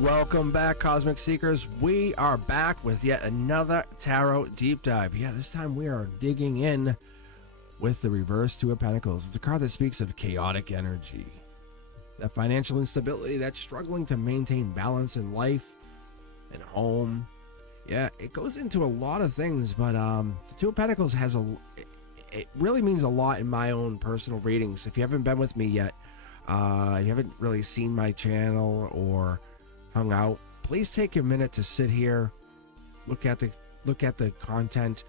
Welcome back, Cosmic Seekers. We are back with yet another tarot deep dive. Yeah, this time we are digging in with the reverse Two of Pentacles. It's a card that speaks of chaotic energy, that financial instability, that's struggling to maintain balance in life and home. Yeah, it goes into a lot of things, but the Two of Pentacles it really means a lot in my own personal readings. If you haven't been with me yet, you haven't really seen my channel or hung out, please take a minute to sit here, look at the content,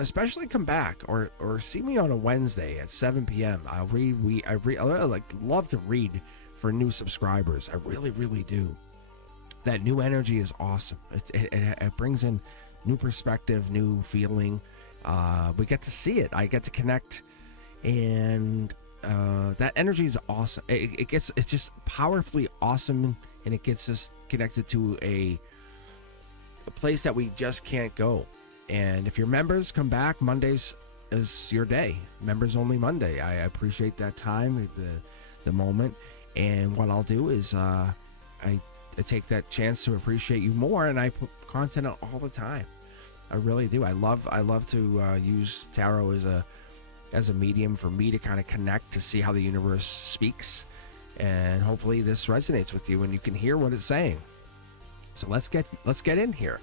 especially come back or see me on a Wednesday at 7 p.m. I love to read for new subscribers. I really do. That new energy is awesome. It brings in new perspective, new feeling. We get to see it. I get to connect, and that energy is awesome. It's just powerfully awesome, and it gets us connected to a place that we just can't go. And if your members come back, Mondays is your day. Members only Monday. I appreciate that time, the moment. And what I'll do is I take that chance to appreciate you more, and I put content out all the time. I really do. I love to use tarot as a medium for me to kind of connect, to see how the universe speaks, and hopefully this resonates with you and you can hear what it's saying. So let's get in here,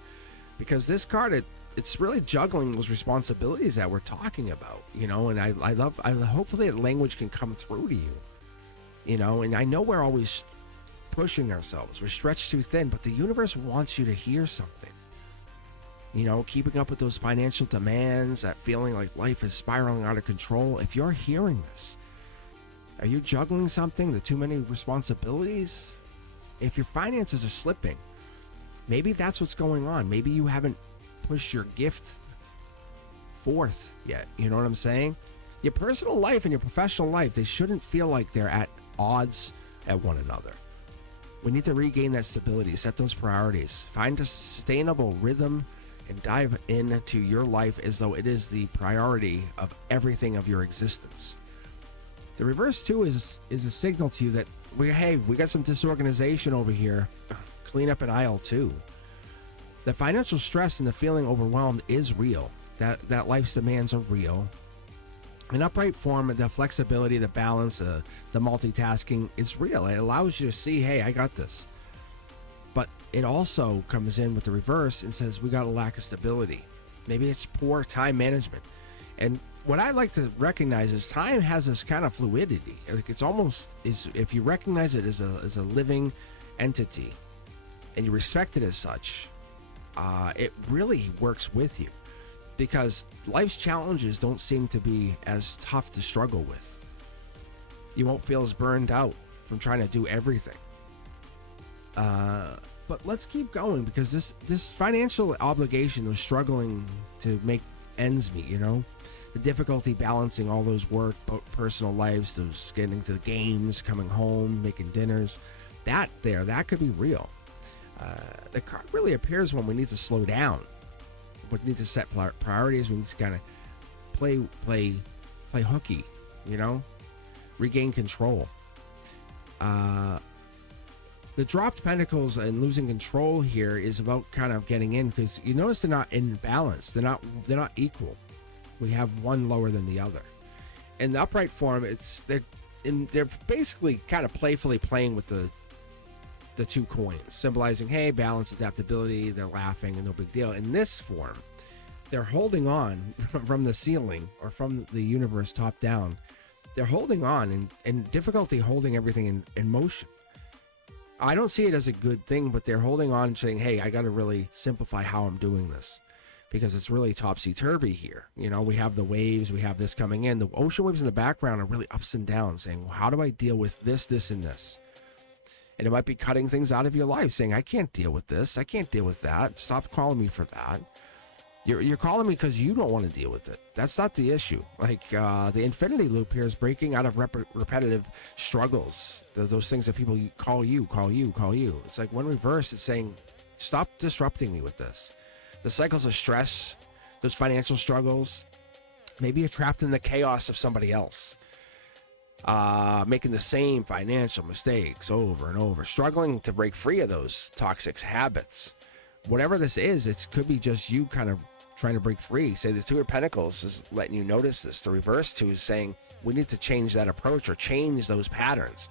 because this card, it's really juggling those responsibilities that we're talking about, and hopefully that language can come through to you, and I know we're always pushing ourselves, we're stretched too thin, but the universe wants you to hear something. Keeping up with those financial demands, that feeling like life is spiraling out of control. If you're hearing this, are you juggling something? The too many responsibilities? If your finances are slipping, maybe that's what's going on. Maybe you haven't pushed your gift forth yet. You know what I'm saying? Your personal life and your professional life, they shouldn't feel like they're at odds at one another. We need to regain that stability, set those priorities, find a sustainable rhythm, and dive into your life as though it is the priority of everything of your existence. The reverse too is a signal to you that we got some disorganization over here. Clean up an aisle too. The financial stress and the feeling overwhelmed is real. That life's demands are real. In upright form, the flexibility, the balance, the multitasking is real. It allows you to see, hey, I got this. But it also comes in with the reverse and says we got a lack of stability. Maybe it's poor time management. And what I like to recognize is time has this kind of fluidity. Like it's almost, if you recognize it as a living entity and you respect it as such, it really works with you, because life's challenges don't seem to be as tough to struggle with. You won't feel as burned out from trying to do everything. But let's keep going, because this financial obligation, those struggling to make ends meet, the difficulty balancing all those work, personal lives, those getting to the games, coming home, making dinners, that could be real. The card really appears when we need to slow down. We need to set priorities. We need to kind of play hooky, regain control. The dropped pentacles and losing control here is about kind of getting in, because you notice they're not in balance. They're not equal. We have one lower than the other. In the upright form, they're basically kind of playfully playing with the two coins, symbolizing, hey, balance, adaptability. They're laughing and no big deal. In this form, they're holding on from the ceiling or from the universe top down. They're holding on and difficulty holding everything in motion. I don't see it as a good thing, but they're holding on, saying, hey, I got to really simplify how I'm doing this, because it's really topsy-turvy here. We have the waves, we have this coming in. The ocean waves in the background are really ups and downs, saying, well, how do I deal with this, and this? And it might be cutting things out of your life, saying, I can't deal with this. I can't deal with that. Stop calling me for that. You're calling me because you don't want to deal with it. That's not the issue. Like the infinity loop here is breaking out of repetitive struggles. Those things that people call you. It's like when reverse, it's saying, stop disrupting me with this. The cycles of stress, those financial struggles, maybe you're trapped in the chaos of somebody else. making the same financial mistakes over and over, struggling to break free of those toxic habits. Whatever this is, it could be just you kind of trying to break free. Say the Two of Pentacles is letting you notice this. The reverse two is saying we need to change that approach or change those patterns.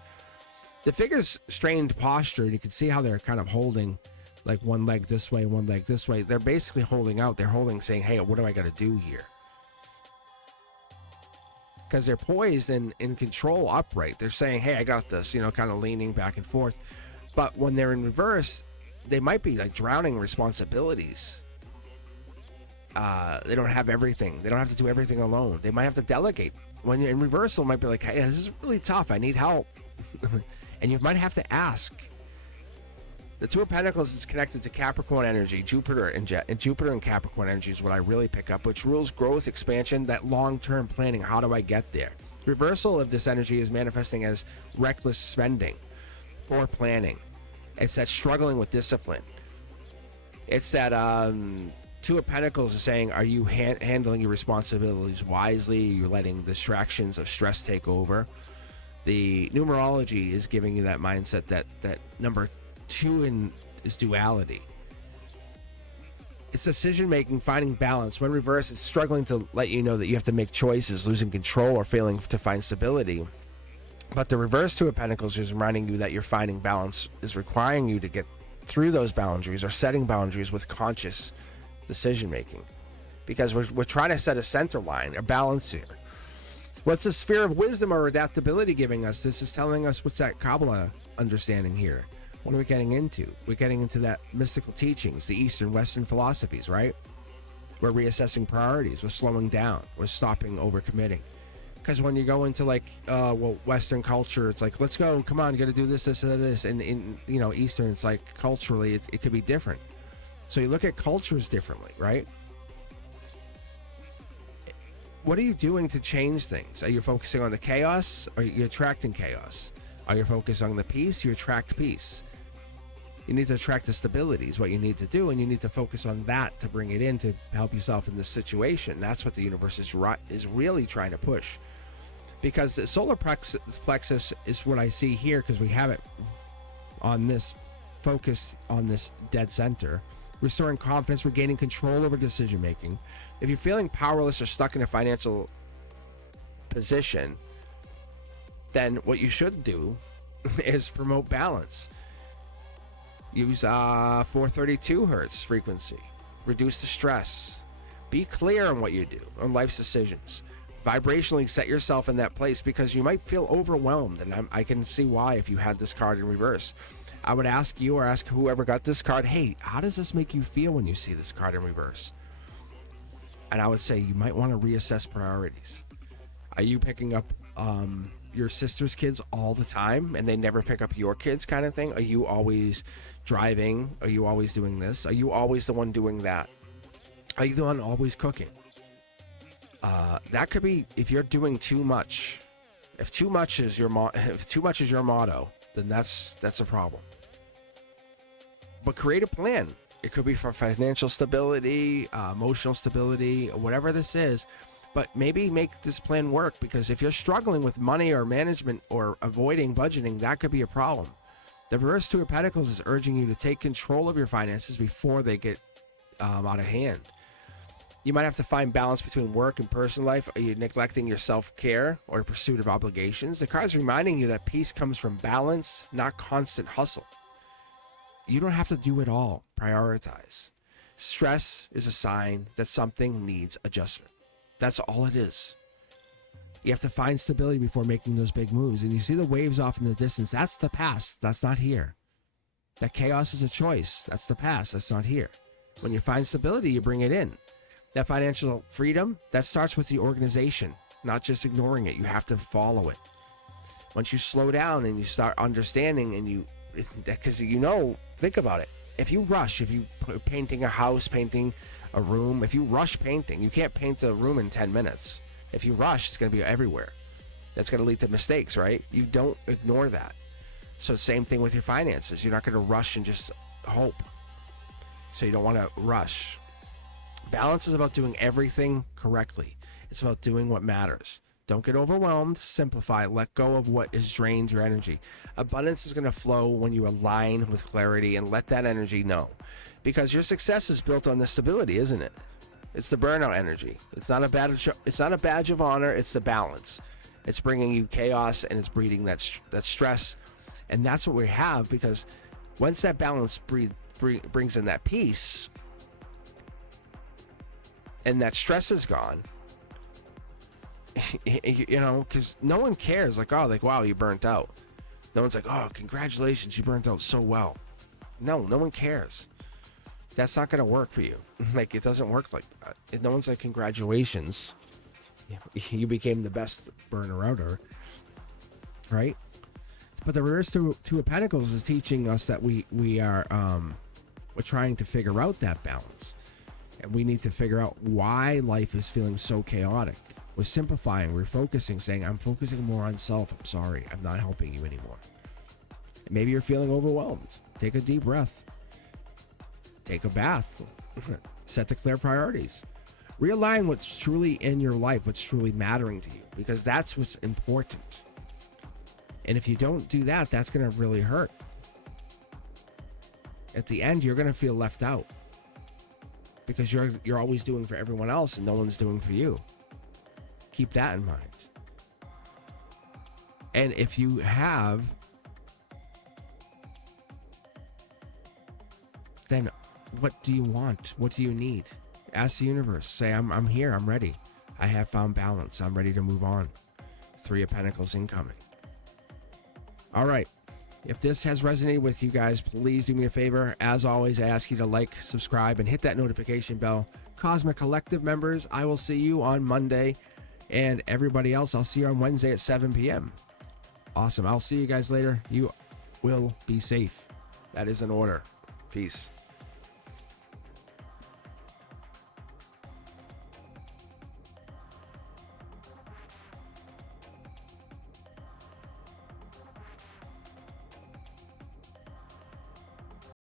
The figure's strained posture, and you can see how they're kind of holding like one leg this way, one leg this way. They're basically holding out. They're holding, saying, hey, what do I got to do here? Because they're poised and in control upright. They're saying, hey, I got this, you know, kind of leaning back and forth. But when they're in reverse, they might be like drowning responsibilities. They don't have everything. They don't have to do everything alone. They might have to delegate. When you're in reversal, it might be like, hey, this is really tough. I need help. And you might have to ask. The Two of Pentacles is connected to Capricorn energy, Jupiter and Jupiter and Capricorn energy is what I really pick up, which rules growth, expansion, that long-term planning. How do I get there? Reversal of this energy is manifesting as reckless spending, poor planning. It's that struggling with discipline. It's that Two of Pentacles is saying, are you handling your responsibilities wisely? You're letting distractions of stress take over. The numerology is giving you that mindset that number 2 is duality. It's decision making, finding balance. When reverse, it's struggling to let you know that you have to make choices, losing control, or failing to find stability. But the reverse Two of Pentacles is reminding you that you're finding balance, is requiring you to get through those boundaries or setting boundaries with conscious decision making, because we're trying to set a center line, a balance here. What's the sphere of wisdom or adaptability giving us? This is telling us, what's that Kabbalah understanding here? What are we getting into? We're getting into that mystical teachings, the Eastern, Western philosophies, right? We're reassessing priorities. We're slowing down. We're stopping overcommitting. Because when you go into like, Western culture, it's like, let's go, come on, you got to do this, this, and this. And in, Eastern, it's like culturally, it could be different. So you look at cultures differently, right? What are you doing to change things? Are you focusing on the chaos? Or are you attracting chaos? Are you focused on the peace? You attract peace. You need to attract the stability is what you need to do, and you need to focus on that to bring it in to help yourself in this situation. That's what the universe is really trying to push. Because the solar plexus is what I see here, because we have it on this, focused on this dead center. Restoring confidence, regaining control over decision making. If you're feeling powerless or stuck in a financial position, then what you should do is promote balance. Use 432 hertz frequency. Reduce the stress. Be clear on what you do, on life's decisions. Vibrationally set yourself in that place, because you might feel overwhelmed, and I can see why if you had this card in reverse. I would ask you, or ask whoever got this card, hey, how does this make you feel when you see this card in reverse? And I would say you might want to reassess priorities. Are you picking up your sister's kids all the time and they never pick up your kids, kind of thing? Are you always driving? Are you always doing this? Are you always the one doing that? Are you the one always cooking? That could be if you're doing too much. If too much is your motto, then that's a problem. But create a plan. It could be for financial stability, emotional stability, whatever this is. But maybe make this plan work, because if you're struggling with money or management or avoiding budgeting, that could be a problem. The reverse Two of Pentacles is urging you to take control of your finances before they get out of hand. You might have to find balance between work and personal life. Are you neglecting your self-care or pursuit of obligations? The card's reminding you that peace comes from balance, not constant hustle. You don't have to do it all. Prioritize. Stress is a sign that something needs adjustment. That's all it is. You have to find stability before making those big moves. And you see the waves off in the distance. That's the past. That's not here. That chaos is a choice. That's the past. That's not here. When you find stability, you bring it in. That financial freedom, that starts with the organization, not just ignoring it. You have to follow it. Once you slow down and you start understanding, and because think about it. If you rush, if you painting a house, painting a room, if you rush painting, you can't paint a room in 10 minutes. If you rush, it's going to be everywhere. That's going to lead to mistakes, right? You don't ignore that. So same thing with your finances. You're not going to rush and just hope. So you don't want to rush. Balance is about doing everything correctly. It's about doing what matters. Don't get overwhelmed. Simplify. Let go of what has drained your energy. Abundance is going to flow when you align with clarity and let that energy know. Because your success is built on this stability, isn't it? It's the burnout energy. It's not a badge of honor. It's the balance. It's bringing you chaos and it's breeding that stress. And that's what we have, because once that balance brings in that peace and that stress is gone, you know, because no one cares. Like, oh, like, wow, you burnt out. No one's like, oh, congratulations, you burnt out so well. No one cares. That's not going to work for you. Like, it doesn't work like that. If no one's like, congratulations, you became the best burner outer, right? But the reverse two of Pentacles is teaching us that we're trying to figure out that balance, and we need to figure out why life is feeling so chaotic. We're simplifying, we're focusing, saying, I'm focusing more on self. I'm sorry, I'm not helping you anymore. Maybe you're feeling overwhelmed. Take a deep breath. Take a bath. Set the clear priorities. Realign what's truly in your life, what's truly mattering to you, because that's what's important. And if you don't do that, that's going to really hurt. At the end, you're going to feel left out, because you're always doing for everyone else and no one's doing for you. Keep that in mind. And if you have, then what do you want? What do you need? Ask the universe. Say, I'm here. I'm ready. I have found balance. I'm ready to move on. 3 of Pentacles incoming. All right. If this has resonated with you guys, please do me a favor. As always, I ask you to like, subscribe, and hit that notification bell. Cosmic Collective members, I will see you on Monday. And everybody else, I'll see you on Wednesday at 7 p.m. Awesome. I'll see you guys later. You will be safe. That is an order. Peace.